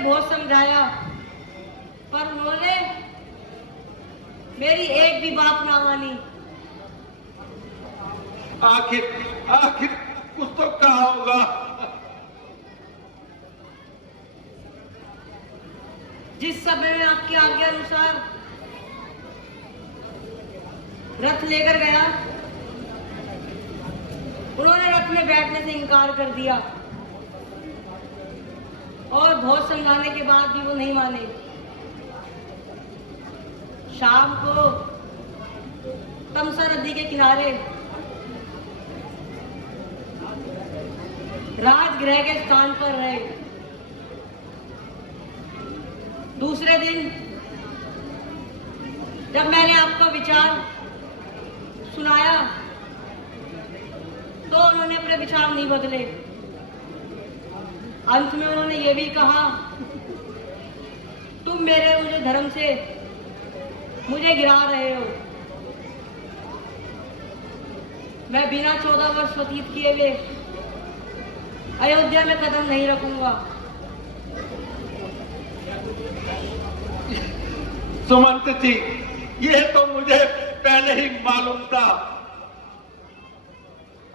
बहुत समझाया, पर उन्होंने मेरी एक भी बात ना मानी। आखिर कुछ तो कहा होगा। जिस समय में आपकी आज्ञा अनुसार रथ लेकर गया, उन्होंने रथ में बैठने से इनकार कर दिया और बहुत समझाने के बाद भी वो नहीं माने। शाम को तमसा नदी के किनारे राजगृह के स्थान पर रहे। दूसरे दिन जब मैंने आपका विचार सुनाया तो उन्होंने अपने विचार नहीं बदले। अंत में उन्होंने ये भी कहा, तुम मेरे मुझे धर्म से मुझे गिरा रहे हो। मैं बिना 14 वर्ष व्यतीत किए हुए अयोध्या में कदम नहीं रखूंगा। सुमंत जी, ये तो मुझे पहले ही मालूम था।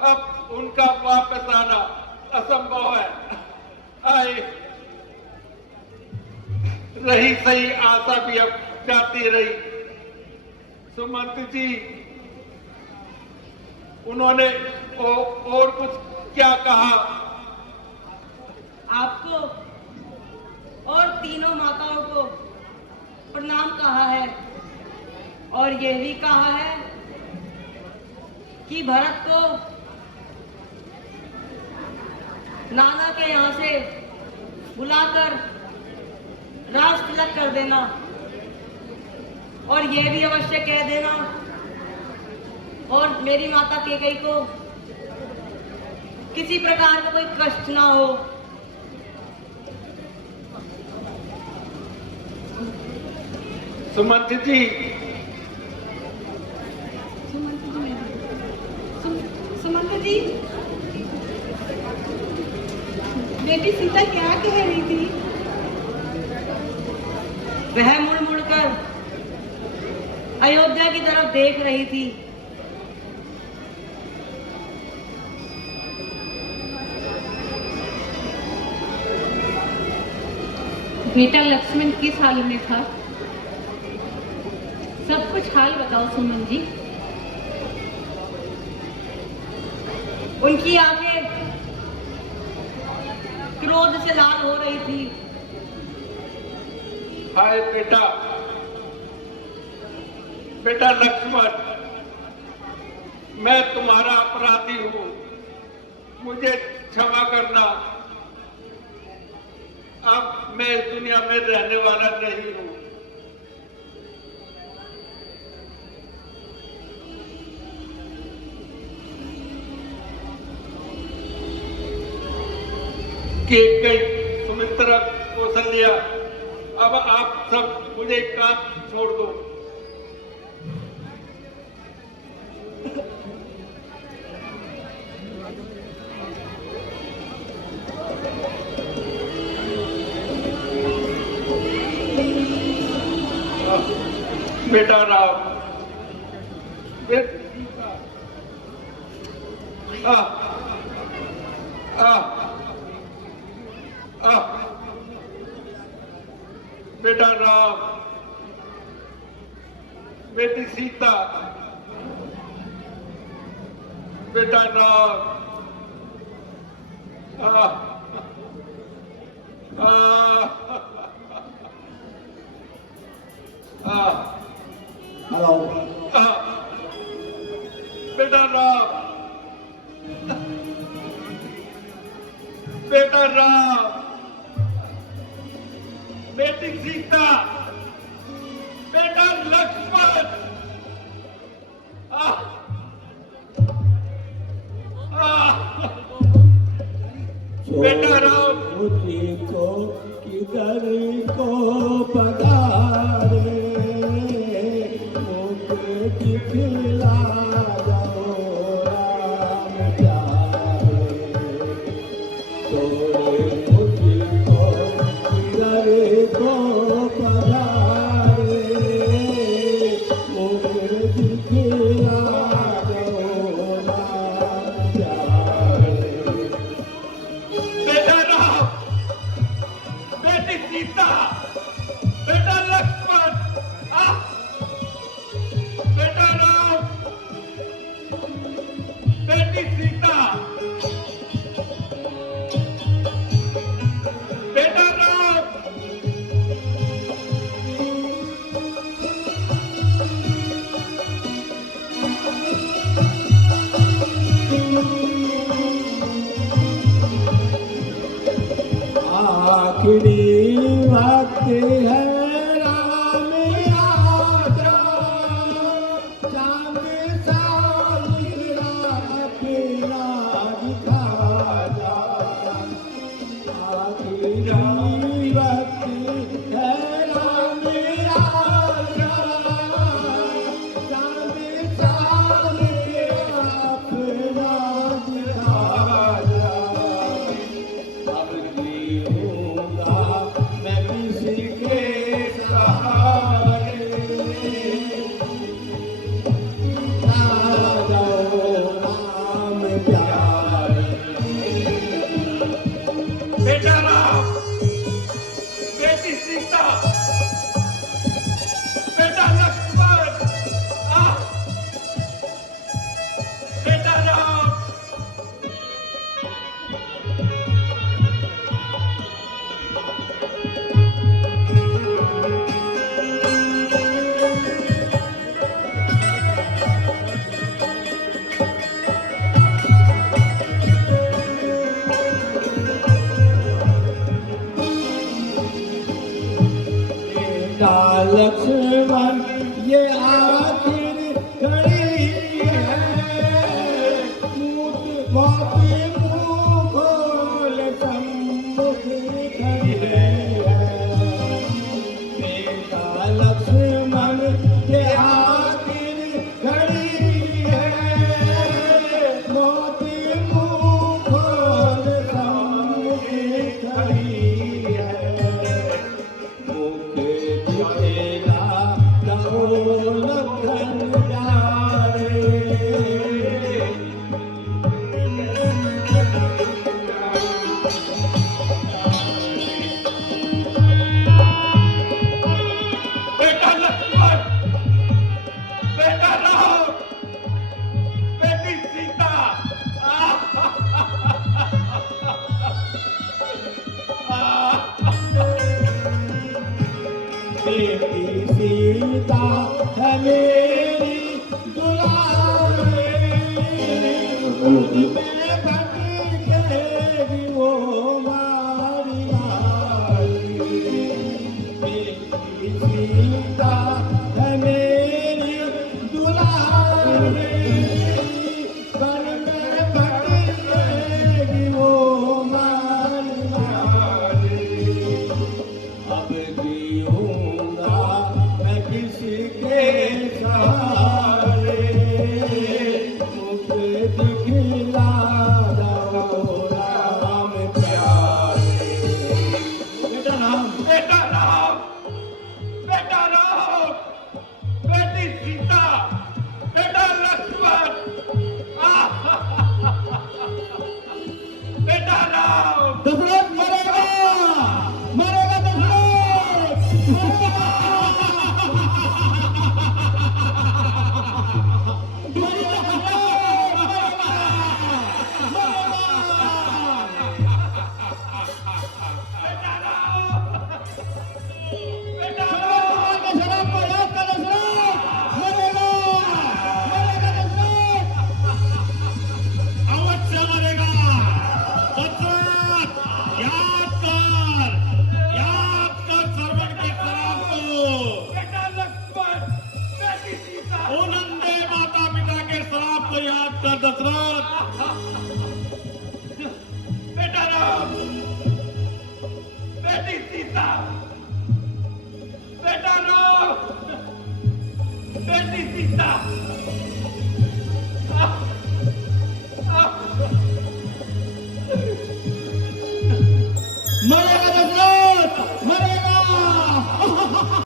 अब उनका वापस आना असंभव है। आई रही सही आशा भी अब जाती रही। सुमंत जी, उन्होंने और कुछ क्या कहा? आपको और तीनों माताओं को प्रणाम कहा है और ये भी कहा है कि भरत को नाना के यहाँ से बुलाकर राज तिलक कर देना और ये भी अवश्य कह देना और मेरी माता कैकेयी को किसी प्रकार का कोई कष्ट ना हो। सुमंत जी, सुमंत जी, बेटी सीता क्या कह रही थी? वह मुड़ मुड़कर अयोध्या की तरफ देख रही थी। बेटा लक्ष्मण किस हाल में था? सब कुछ हाल बताओ सुमन जी। उनकी आंखें क्रोध से लाल हो रही थी। हाय बेटा, बेटा लक्ष्मण, मैं तुम्हारा अपराधी हूं, मुझे क्षमा करना। अब मैं इस दुनिया में रहने वाला नहीं हूं। कैकेयी, सुमित्रा, कौशल्या, अब आप सब मुझे काम छोड़ दो। बेटा राम, बेटा राम, बेटी सीता, बेटा राम, हेलो, बेटा राम, बेटा राम, बेटी सीता, बेटा लक्ष्मण, बेटा राम, मुझी को किधर को पधारे, मुझे दिखला दो राम प्यारे, तो मुझी को किधर आखिरी वक्त है राम आजा, चांद सा मुखड़ा अपना दिखा जा। आखिरी वक्त है राम आजा, चांद सा मुखड़ा अपना दिखा जा। अब जीऊंगा मैं किसी के सहारे, ना जाओ राम प्यारे। बेटा राम, बेटी सीता, बेटा लक्ष्मण, बेटा राम। बेटा लक्ष्मण ये आखिर घड़ी है, मौत मुँह खोल सम्मुख खड़ी है। बेटा लक्ष्मण ये आखिर घड़ी है, मौत मुँह खोल सम्मुख खड़ी है। मुख दिखेगा दो लखन प्यारे, बेटा लक्ष्मण, बेटा राम, बेटी सीता। बेटी सीता है मेरी दुलारी, मैं भटकेगी वो मारी मारी। बेटी सीता है मेरी दुलारी, पर मैं भटकेगी वो मारी मारी। अब जीऊंगा मैं किसी के सहारे, मुझे दिखला दो राम प्यारे। बेटा राम, बेटा राम, बेटा राम, बेटी सीता, बेटा लक्ष्मण, बेटा राम। दशरथ मरेगा, मरेगा दशरथ। अवश्य मरेगा दशरथ, याद कर श्रवण की शराब को। बेटा लक्ष्मण, बेटी सीता। ओ नंदे माता पिता के श्राप को याद कर दशरथ। बेटा राम, बेटी सीता।